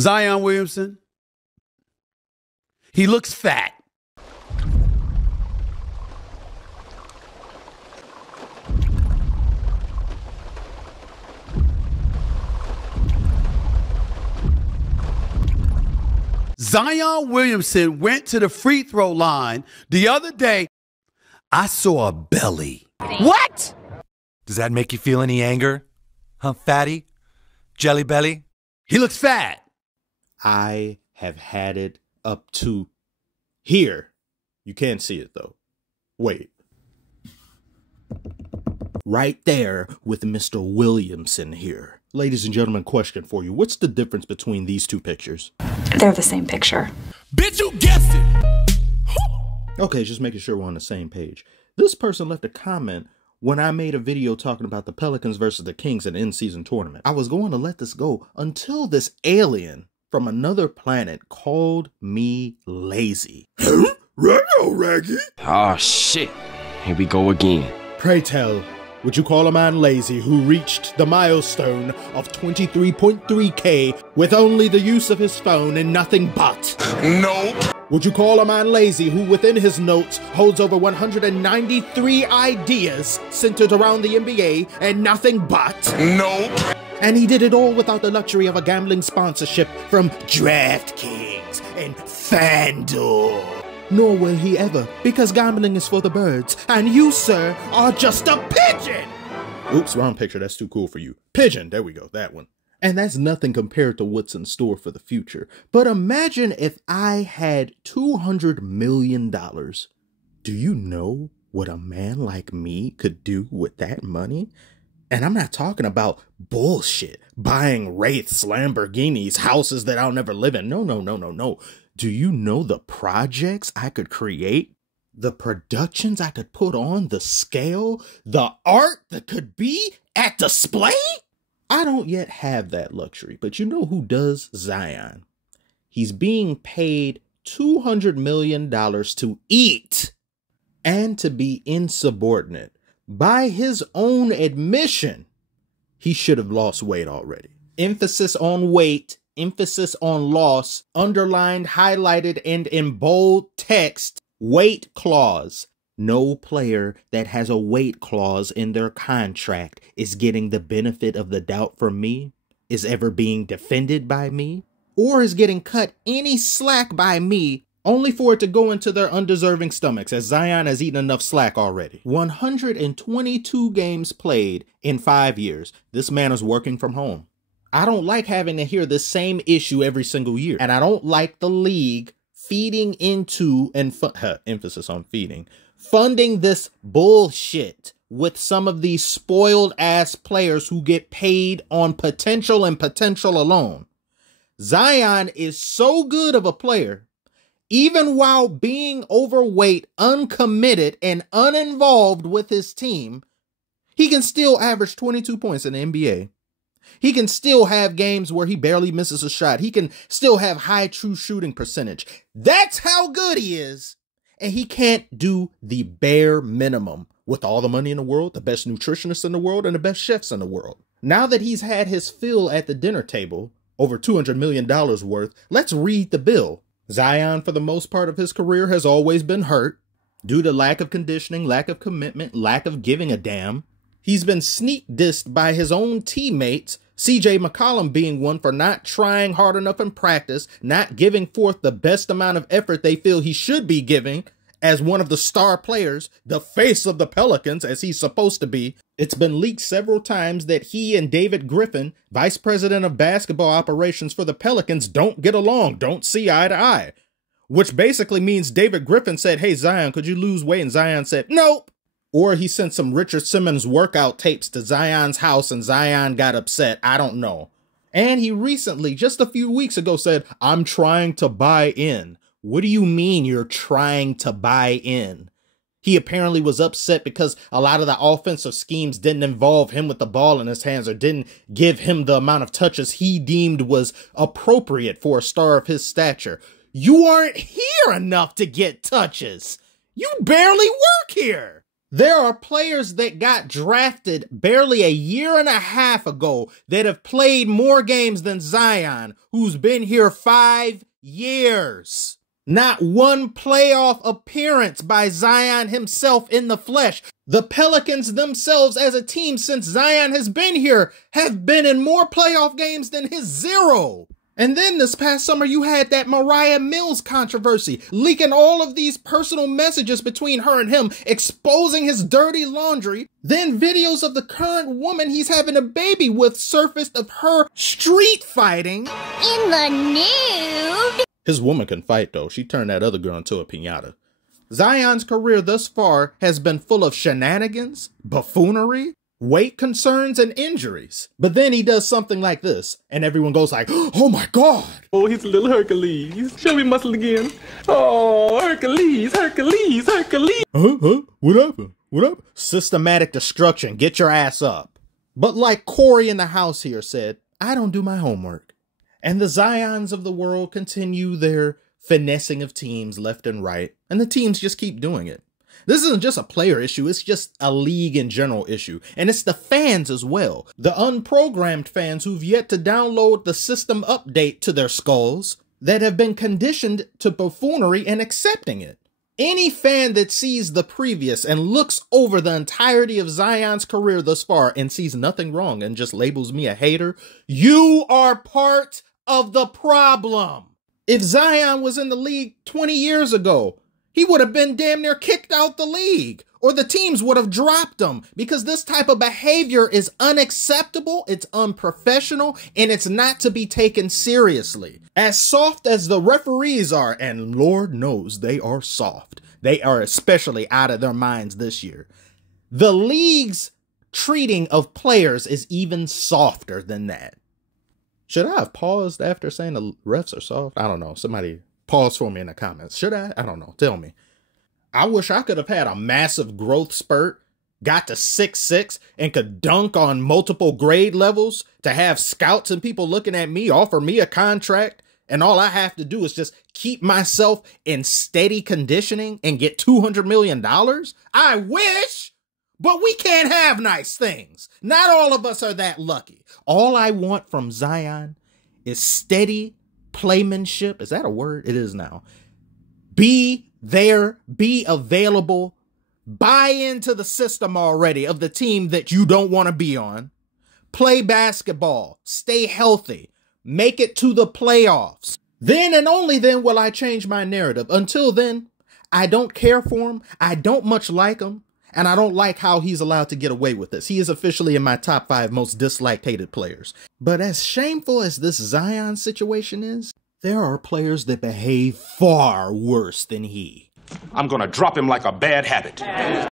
Zion Williamson, he looks fat. Zion Williamson went to the free throw line the other day. I saw a belly. What? Does that make you feel any anger? Huh, fatty? Jelly belly? He looks fat. I have had it up to here. You can't see it though. Wait. Right there with Mr. Williamson here. Ladies and gentlemen, question for you. What's the difference between these two pictures? They're the same picture. Bitch, you guessed it. Okay, just making sure we're on the same page. This person left a comment when I made a video talking about the Pelicans versus the Kings in in-season tournament. I was going to let this go until this alien from another planet called me lazy. Huh? Raggo, Raggy? Oh, shit. Here we go again. Pray tell, would you call a man lazy who reached the milestone of 23.3K with only the use of his phone and nothing but? Nope. Would you call a man lazy who within his notes holds over 193 ideas centered around the NBA and nothing but? Nope. And he did it all without the luxury of a gambling sponsorship from DraftKings and FanDuel. Nor will he ever, because gambling is for the birds, and you, sir, are just a pigeon! Oops, wrong picture, that's too cool for you. Pigeon, there we go, that one. And that's nothing compared to what's in store for the future. But imagine if I had $200 million. Do you know what a man like me could do with that money? And I'm not talking about bullshit, buying Wraiths, Lamborghinis, houses that I'll never live in. No. Do you know the projects I could create? The productions I could put on, the scale, the art that could be at display? I don't yet have that luxury, but you know who does? Zion. He's being paid $200 million to eat and to be insubordinate. By his own admission, he should have lost weight already. Emphasis on weight, emphasis on loss, underlined, highlighted, and in bold text, weight clause. No player that has a weight clause in their contract is getting the benefit of the doubt from me, is ever being defended by me, or is getting cut any slack by me only for it to go into their undeserving stomachs, as Zion has eaten enough slack already. 122 games played in 5 years. This man is working from home. I don't like having to hear this same issue every single year. And I don't like the league feeding into, and emphasis on feeding, funding this bullshit with some of these spoiled ass players who get paid on potential and potential alone. Zion is so good of a player, even while being overweight, uncommitted, and uninvolved with his team, he can still average 22 points in the NBA. He can still have games where he barely misses a shot. He can still have high true shooting percentage. That's how good he is. And he can't do the bare minimum with all the money in the world, the best nutritionists in the world, and the best chefs in the world. Now that he's had his fill at the dinner table, over $200 million worth, let's read the bill. Zion, for the most part of his career, has always been hurt due to lack of conditioning, lack of commitment, lack of giving a damn. He's been sneak dissed by his own teammates, CJ McCollum being one, for not trying hard enough in practice, not giving forth the best amount of effort they feel he should be giving as one of the star players, the face of the Pelicans, as he's supposed to be. It's been leaked several times that he and David Griffin, vice president of basketball operations for the Pelicans, don't get along, don't see eye to eye. Which basically means David Griffin said, hey, Zion, could you lose weight? And Zion said, nope. Or he sent some Richard Simmons workout tapes to Zion's house and Zion got upset. I don't know. And he recently, just a few weeks ago, said, I'm trying to buy in. What do you mean you're trying to buy in? He apparently was upset because a lot of the offensive schemes didn't involve him with the ball in his hands or didn't give him the amount of touches he deemed was appropriate for a star of his stature. You aren't here enough to get touches. You barely work here. There are players that got drafted barely a year and a half ago that have played more games than Zion, who's been here 5 years. Not one playoff appearance by Zion himself in the flesh. The Pelicans themselves as a team since Zion has been here have been in more playoff games than his 0. And then this past summer, you had that Mariah Mills controversy, leaking all of these personal messages between her and him, exposing his dirty laundry. Then videos of the current woman he's having a baby with surfaced of her street fighting. In the nude. His woman can fight though. She turned that other girl into a piñata. Zion's career thus far has been full of shenanigans, buffoonery, weight concerns, and injuries. But then he does something like this, and everyone goes like, oh my God. Oh, he's a little Hercules. Show me muscle again. Oh, Hercules, Hercules, Hercules. Huh? What happened? What happened? Systematic destruction. Get your ass up. But like Corey in the house here said, I don't do my homework. And the Zions of the world continue their finessing of teams left and right, and the teams just keep doing it. This isn't just a player issue, it's just a league in general issue. And it's the fans as well. The unprogrammed fans who've yet to download the system update to their skulls that have been conditioned to buffoonery and accepting it. Any fan that sees the previous and looks over the entirety of Zion's career thus far and sees nothing wrong and just labels me a hater, you are part of the problem. If Zion was in the league 20 years ago, he would have been damn near kicked out the league, or the teams would have dropped him, because this type of behavior is unacceptable, it's unprofessional, and it's not to be taken seriously. As soft as the referees are, and Lord knows they are soft, they are especially out of their minds this year, the league's treating of players is even softer than that. Should I have paused after saying the refs are soft? I don't know. Somebody pause for me in the comments. Should I? I don't know. Tell me. I wish I could have had a massive growth spurt, got to 6'6", and could dunk on multiple grade levels to have scouts and people looking at me, offer me a contract, and all I have to do is just keep myself in steady conditioning and get $200 million? I wish! But we can't have nice things. Not all of us are that lucky. All I want from Zion is steady playmanship. Is that a word? It is now. Be there, be available, buy into the system already of the team that you don't want to be on. Play basketball, stay healthy, make it to the playoffs. Then and only then will I change my narrative. Until then, I don't care for him. I don't much like him. And I don't like how he's allowed to get away with this. He is officially in my top 5 most disliked, hated players. But as shameful as this Zion situation is, there are players that behave far worse than he. I'm gonna drop him like a bad habit.